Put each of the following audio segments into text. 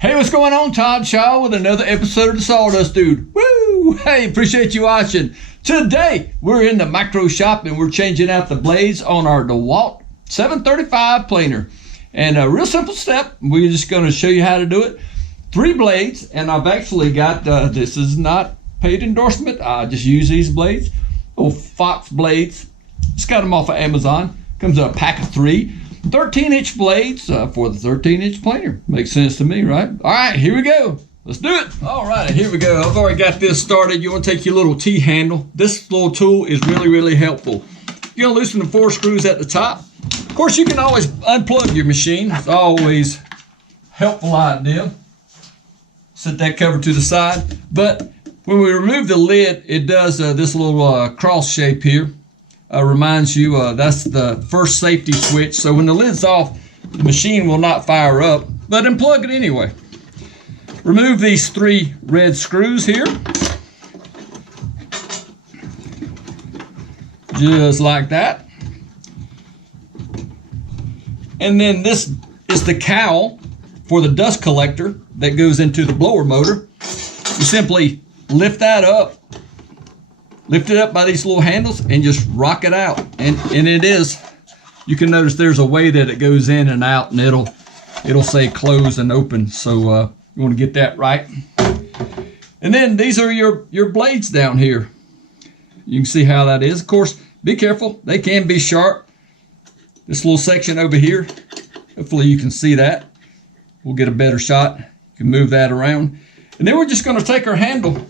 Hey, what's going on? Todd Shaw with another episode of the Sawdust Dude. Woo! Hey, appreciate you watching. Today, we're in the micro shop and we're changing out the blades on our DeWalt 735 planer. And a real simple step. We're just going to show you how to do it. 3 blades, and I've actually got, this is not paid endorsement. I just use these blades. Little Fox blades. Just got them off of Amazon. Comes in a pack of 3. 13-inch blades for the 13-inch planer. Makes sense to me, right? All right, here we go. Let's do it. All right, here we go. I've already got this started. You want to take your little T-handle. This little tool is really helpful. You're going to loosen the 4 screws at the top. Of course, you can always unplug your machine. It's always a helpful idea. Set that cover to the side. But when we remove the lid, it does this little cross shape here. Reminds you that's the first safety switch. So when the lid's off, the machine will not fire up, but unplug it anyway. Remove these 3 red screws here. Just like that. And then this is the cowl for the dust collector that goes into the blower motor. You simply lift that up. Lift it up by these little handles and just rock it out. And it is, you can notice there's a way that it goes in and out, and it'll say close and open. So you want to get that right. And then these are your blades down here. You can see how that is. Of course, be careful. They can be sharp. This little section over here, hopefully you can see that. We'll get a better shot. You can move that around. And then we're just going to take our handle.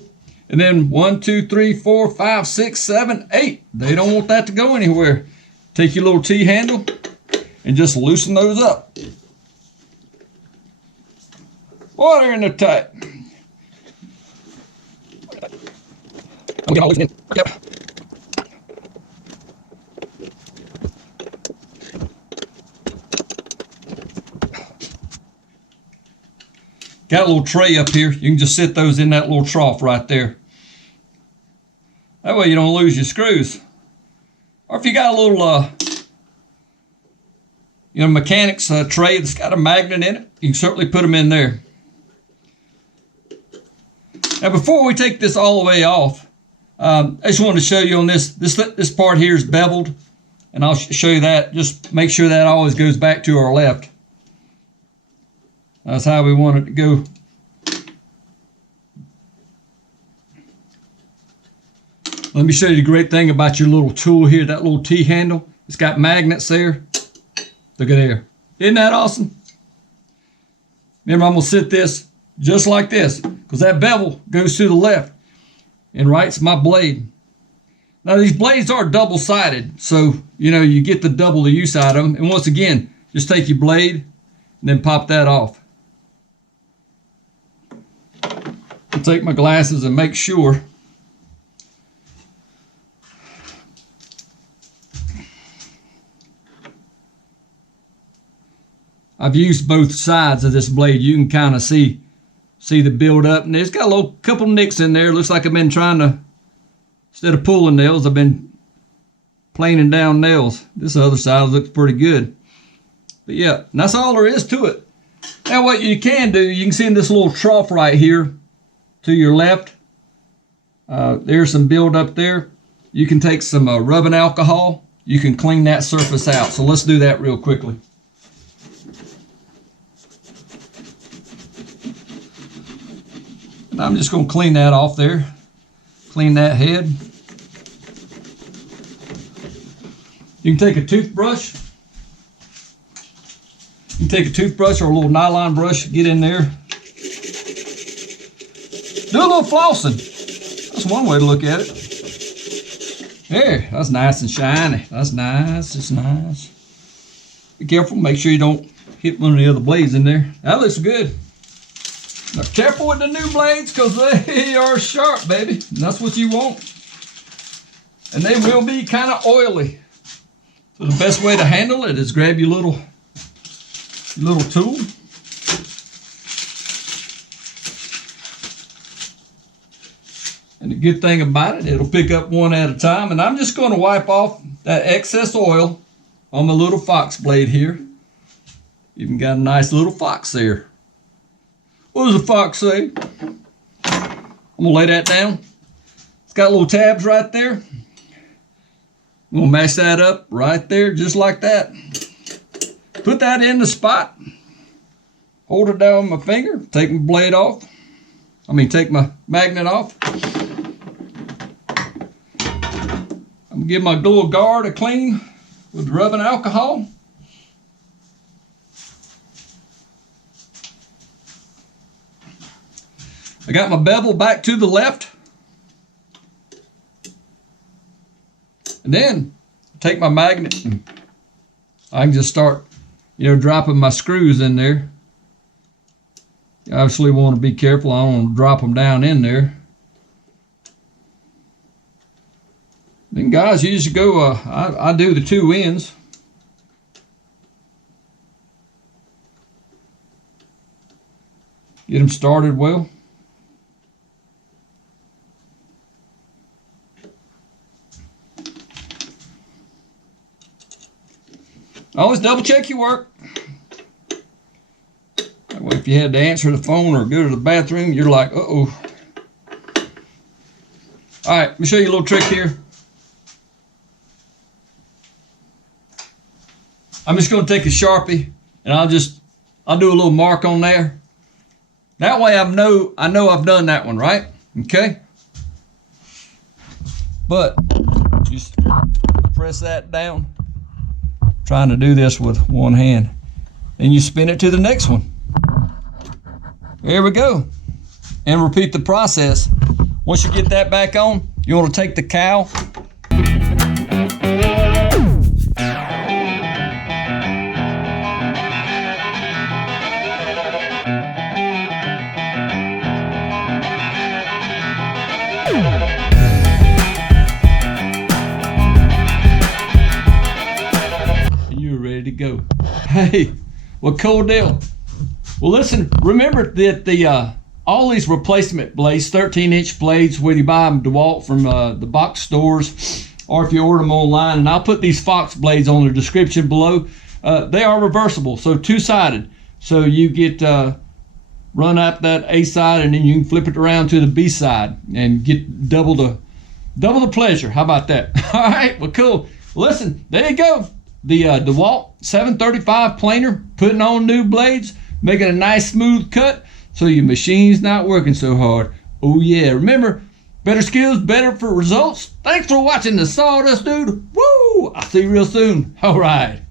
And then 1, 2, 3, 4, 5, 6, 7, 8. They don't want that to go anywhere. Take your little T-handle and just loosen those up. Boy, they're in there tight. I'm getting all loosened in. Yep. Got a little tray up here. You can just sit those in that little trough right there. That way you don't lose your screws. Or if you got a little, mechanics tray that's got a magnet in it, you can certainly put them in there. Now before we take this all the way off, I just wanted to show you on this part here is beveled, and I'll show you that. Just make sure that always goes back to our left. That's how we want it to go. Let me show you the great thing about your little tool here, that little T-handle. It's got magnets there. Look at there. Isn't that awesome? Remember, I'm going to sit this just like this because that bevel goes to the left and right's my blade. Now, these blades are double-sided, so, you get the double the use out of them. And once again, just take your blade and then pop that off. I'll take my glasses and make sure. I've used both sides of this blade. You can kind of see the build up, and it's got a couple nicks in there. Looks like I've been trying to, instead of pulling nails, I've been planing down nails. This other side looks pretty good. But yeah, and that's all there is to it. Now what you can do, you can see in this little trough right here to your left, there's some build up there. You can take some rubbing alcohol. You can clean that surface out. So let's do that real quickly. I'm just going to clean that off there. Clean that head. You can take a toothbrush. You can take a toothbrush or a little nylon brush, get in there. Do a little flossing. That's one way to look at it. There, that's nice and shiny. That's nice, it's nice. Be careful, make sure you don't hit one of the other blades in there. That looks good. Now careful with the new blades because they are sharp, baby. And that's what you want. And they will be kind of oily. So the best way to handle it is grab your little tool. And the good thing about it, it'll pick up one at a time. And I'm just going to wipe off that excess oil on my little fox blade here. Even got a nice little fox there. What does the fox say? I'm gonna lay that down. It's got little tabs right there. I'm gonna mash that up right there, just like that. Put that in the spot. Hold it down with my finger. Take my blade off. Take my magnet off. I'm gonna give my little guard a clean with rubbing alcohol. I got my bevel back to the left. And then take my magnet and I can just start, dropping my screws in there. You obviously want to be careful. I don't want to drop them down in there. Then guys, you just go, I do the two ends. Get them started well. Always double check your work. That way if you had to answer the phone or go to the bathroom, you're like, uh-oh. All right, let me show you a little trick here. I'm just going to take a Sharpie and I'll do a little mark on there. That way I know I've done that one, right? Okay. But just press that down. Trying to do this with one hand. Then you spin it to the next one. There we go. And repeat the process. Once you get that back on, you want to take the cowl. To go. Hey, well, cool deal. Well, listen, remember that all these replacement blades, 13-inch blades, whether you buy them DeWalt from the box stores or if you order them online, and I'll put these Fox blades on the description below. They are reversible, so two-sided. So you get run up that A side and then you can flip it around to the B side and get double the pleasure. How about that? All right, well, cool. Listen, there you go. The DeWalt 735 planer, putting on new blades, making a nice smooth cut so your machine's not working so hard. Oh yeah, remember, better skills, better for results. Thanks for watching the Sawdust Dude. Woo! I'll see you real soon. All right.